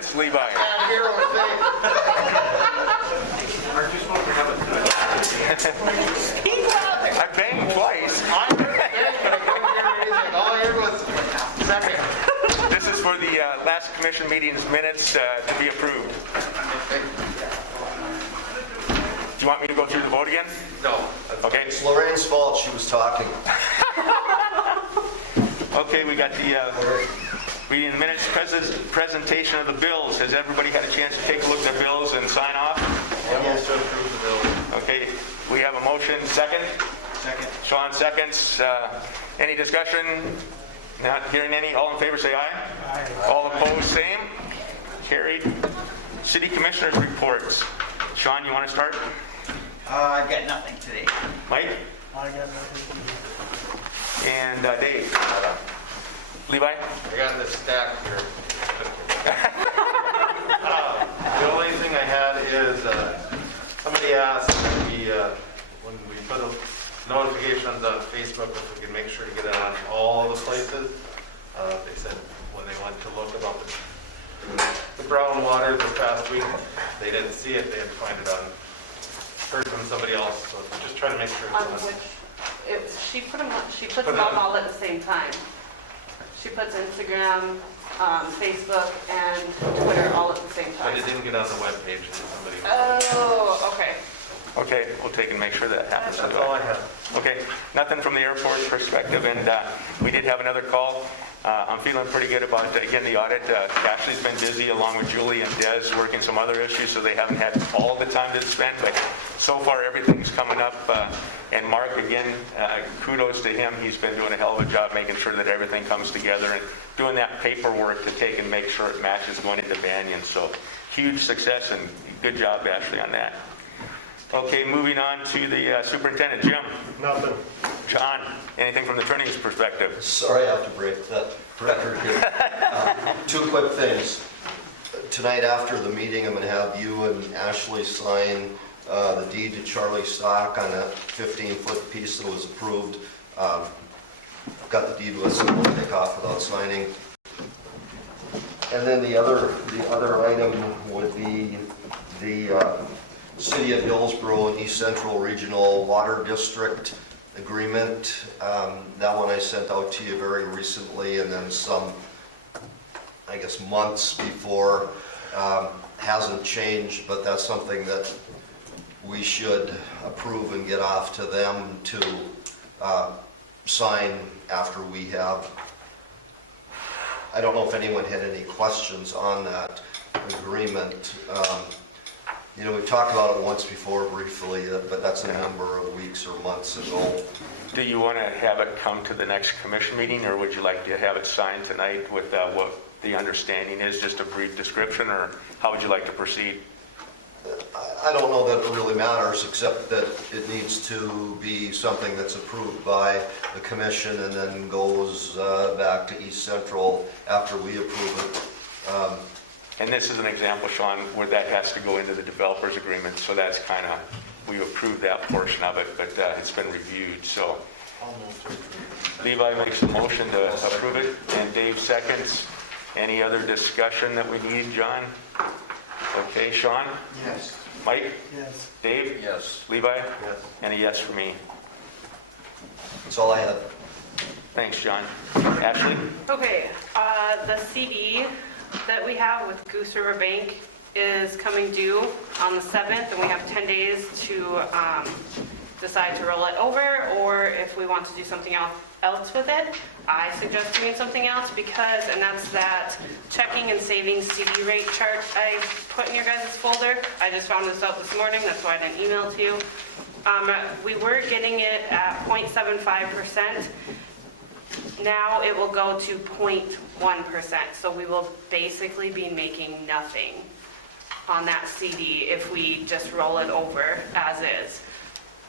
minutes, Levi. Aren't you supposed to have it? I banged twice. This is for the last commission meeting's minutes to be approved. Do you want me to go through the vote again? No. Okay. It's Lorraine's fault, she was talking. Okay, we got the reading the minutes, presentation of the bills. Has everybody had a chance to take a look at the bills and sign off? Yes, to approve the bill. Okay, we have a motion. Second? Second. Sean seconds. Any discussion? Not hearing any. All in favor say aye. Aye. All opposed, same. Carried. City Commissioners reports. Sean, you want to start? I've got nothing today. Mike? I got nothing. And Dave? Levi? I got this stack here. The only thing I had is somebody asked when we put notifications on Facebook if we could make sure to get it on all the places. They said when they went to look about the brown water this past week, they didn't see it. They had to find it on. Heard from somebody else, so just trying to make sure. On which, she puts them up all at the same time. She puts Instagram, Facebook, and Twitter all at the same But time. it didn't get on the webpage. Somebody. Oh, okay. Okay, we'll take and make sure that happens. That's all I have. Okay, nothing from the airport perspective, and we did have another call. I'm feeling pretty good about, again, the audit. Ashley's been busy along with Julie and Des working some other issues, so they haven't had all the time to spend, but so far everything's coming up. And Mark, again, kudos to him. He's been doing a hell of a job making sure that everything comes together and doing that paperwork to take and make sure it matches going into Banyan. So huge success and good job, Ashley, on that. Okay, moving on to the superintendent. Jim? Nothing. John? Anything from the attorney's perspective? Sorry I have to break that record here. Two quick things. Tonight after the meeting, I'm going to have you and Ashley sign the deed to Charlie Stock on that 15-foot piece that was approved. Got the deed with, so we'll take off without signing. And then the other item would be the City of Hillsborough and East Central Regional Water District agreement. That one I sent out to you very recently, and then some, I guess, months before. Hasn't changed, but that's something that we should approve and get off to them to sign after we have. I don't know if anyone had any questions on that agreement. You know, we've talked about it once before briefly, but that's a number of weeks or months ago. Do you want to have it come to the next commission meeting, or would you like to have it signed tonight with what the understanding is, just a brief description, or how would you like to proceed? I don't know that it really matters, except that it needs to be something that's approved by the commission and then goes back to East Central after we approve it. And this is an example, Sean, where that has to go into the developer's agreement, so that's kind of, we approved that portion of it, but it's been reviewed, so. Levi makes a motion to approve it, and Dave seconds. Any other discussion that we need, John? Okay, Sean? Yes. Mike? Yes. Dave? Yes. Levi? Yes. And a yes for me. That's all I had. Thanks, John. Ashley? Okay, the CD that we have with Goose River Bank is coming due on the 7th, and we have 10 days to decide to roll it over, or if we want to do something else with it. I suggest doing something else because, and that's that checking and savings CD rate chart I put in your guys' folder. I just found this out this morning, that's why I didn't email it to you. We were getting it at 0.75%. Now it will go to 0.1%, so we will basically be making nothing on that CD if we just roll it over as is.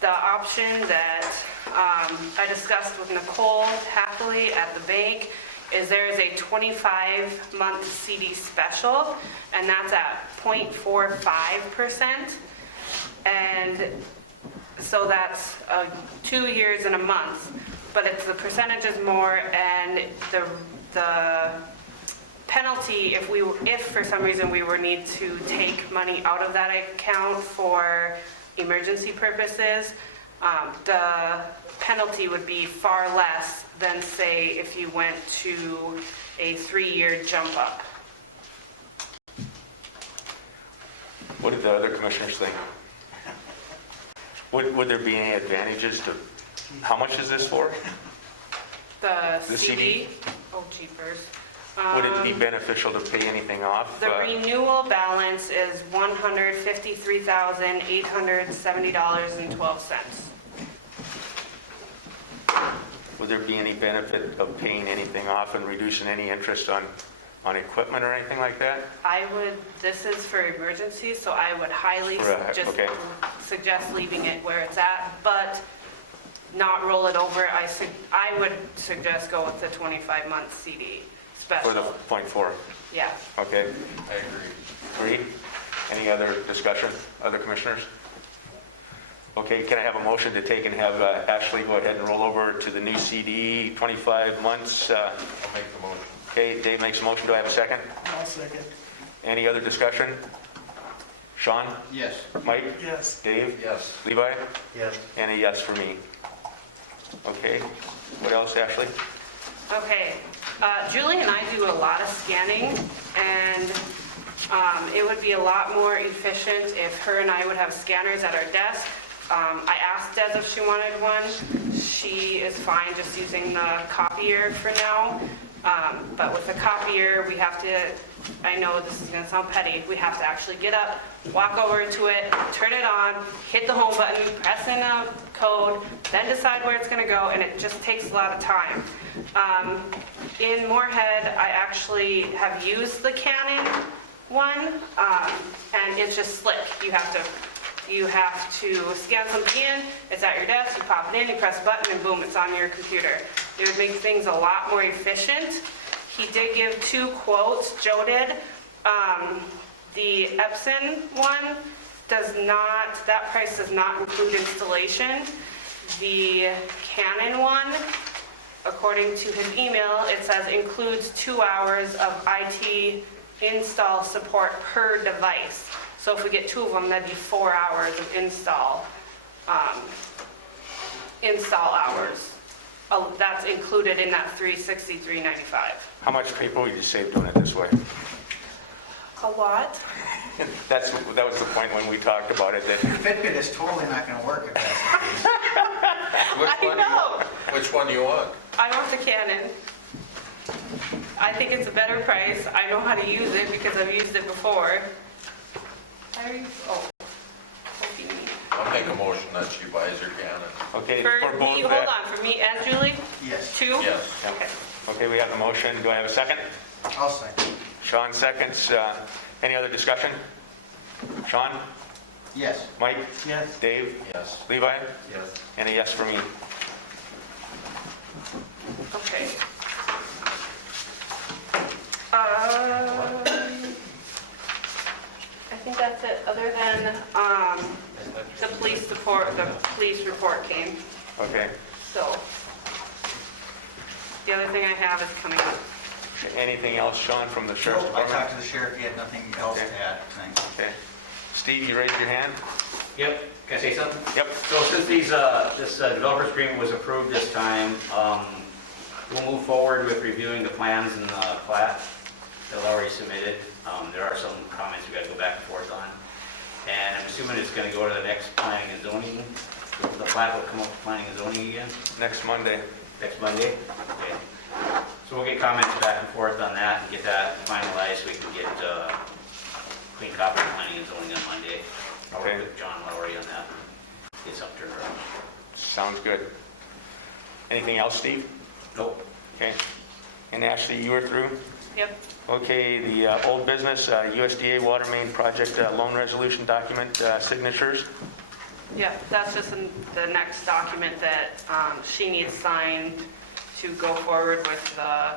The option that I discussed with Nicole happily at the bank is there is a 25-month CD special, and that's at 0.45%, and so that's 2 years and a month. But it's the percentage is more, and the penalty, if for some reason we were need to take money out of that account for emergency purposes, the penalty would be far less than, say, if you went to a 3-year jump up. What did the other commissioners think? Would there be any advantages to, how much is this for? The The CD? CD? Oh, jeepers. Would it be beneficial to pay anything off? The renewal balance is $153,870.12. Would there be any benefit of paying anything off and reducing any interest on equipment or anything like that? This is for emergencies, so I would highly Right, just okay. suggest leaving it where it's at, but not roll it over. I would suggest go with the 25-month CD For the special. .4? Yeah. Okay. I agree. Agree? Any other discussion, other commissioners? Okay, can I have a motion to take and have Ashley go ahead and roll over to the new CD, 25 months? I'll make the motion. Okay, Dave makes a motion. Do I have a second? I'll second. Any other discussion? Sean? Yes. Mike? Yes. Dave? Yes. Levi? Yes. And a yes for me. Okay, what else, Ashley? Okay, Julie and I do a lot of scanning, and it would be a lot more efficient if her and I would have scanners at our desk. I asked Des if she wanted one. She is fine just using the copier for now. But with the copier, we have to, I know this is gonna sound petty, we have to actually get up, walk over to it, turn it on, hit the home button, press in a code, then decide where it's gonna go, and it just takes a lot of time. In Moorhead, I actually have used the Canon one, and it's just slick. You have to scan something in, it's at your desk, you pop it in, you press a button, and boom, it's on your computer. It would make things a lot more efficient. He did give 2 quotes, Joe did. The Epson one that price does not include installation. The Canon one, according to his email, it says includes 2 hours of IT install support per device. So if we get 2 of them, that'd be 4 hours of install hours. That's included in that $363.95. How much paper would you save doing it this way? A lot. That was the point when we talked about it, that Fitbit is totally not gonna work if that's the case. I know. Which one do you want? I want the Canon. I think it's a better price. I know how to use it because I've used it before. I'll make a motion that she buys her Canon. okay, For for both me, of hold that. on, for me and Julie, Yes. 2? Yes. Okay. Okay, we have the motion. Do I have a second? I'll second. Sean seconds. Any other discussion? Sean? Yes. Mike? Yes. Dave? Yes. Levi? Yes. And a yes for me. Okay. I think that's it, other than the police report came, Okay. so. The other thing I have is coming up. Anything else, Sean, from the sheriff's I department? talked to the sheriff, he had nothing else to Okay. add. Thanks. Okay. Steve, you raised your hand? Yep, can I say something? Yep. So since this developer's agreement was approved this time, we'll move forward with reviewing the plans and the plat that were already submitted. There are some comments we gotta go back and forth on. And I'm assuming it's gonna go to the next planning and zoning. The plat will come up to planning and zoning again Next Monday. next Monday. Okay. So we'll get comments back and forth on that and get that finalized so we can get clean copy of planning and zoning on Monday. I'll Okay. work with John Lowry on that. Get something turned around. Sounds good. Anything else, Steve? Nope. Okay. And Ashley, you were through? Yep. Okay, the old business, USDA water main project loan resolution document signatures. Yeah, that's just the next document that she needs signed to go forward with the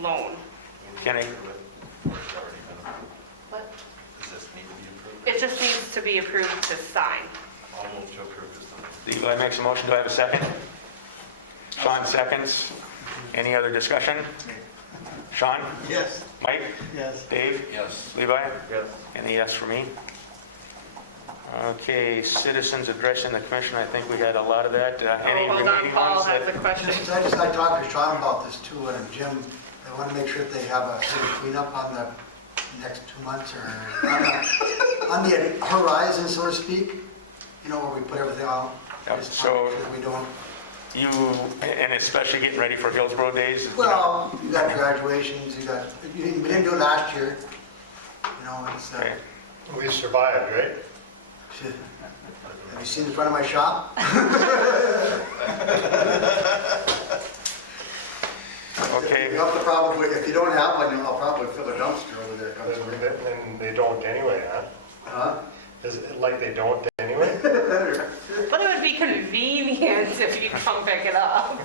loan. Can I, What? Does this need to be approved? It just needs to be approved to sign. I'll move to approve this. Levi makes a motion, do I have a second? Sean seconds. Any other discussion? Sean? Yes. Mike? Yes. Dave? Yes. Levi? Yes. And a yes for me. Okay, citizens addressing the commission, I think we had a lot of that. Any Hold on, remaining Paul ones has that- a question. I talked to Sean about this too, and Jim, I want to make sure that they have a city cleanup on the next 2 months or on the horizon, so to speak, you know, where we put everything out. Yep, Just so- wanna make sure that we don't, You, and especially getting ready for Hillsborough Days? you know, well, you got graduations, we didn't do it last year, you know, it's, Okay. We survived, right? shit. Have you seen the front of my shop? Okay, You have to probably, if you don't have one, I'll probably fill a dumpster over there. And they don't anyway, huh? Huh? Is it like they don't anyway? But it would be convenient if you come pick it up.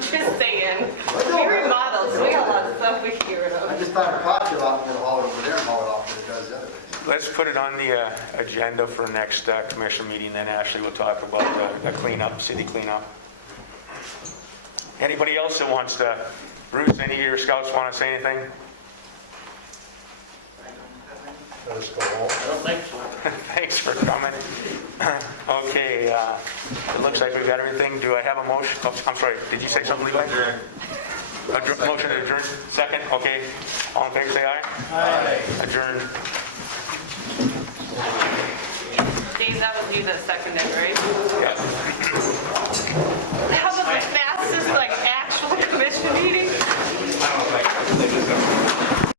Just saying. We remodel, so we got a lot of stuff we can get rid I of. just thought it cost you a lot more to haul it over there and haul it off than it does the other way. let's put it on the agenda for next commission meeting, then Ashley will talk about the cleanup, city cleanup. Anybody else that wants to, Bruce, any of your scouts want to say anything? Let us go home. Thanks for coming. Okay, it looks like we've got everything. Do I have a motion? Oh, I'm sorry, did you say something, Levi? Motion to adjourn, second, okay. All in favor, say aye. Aye. Adjourn. Dave, that was you that seconded, right? Yeah.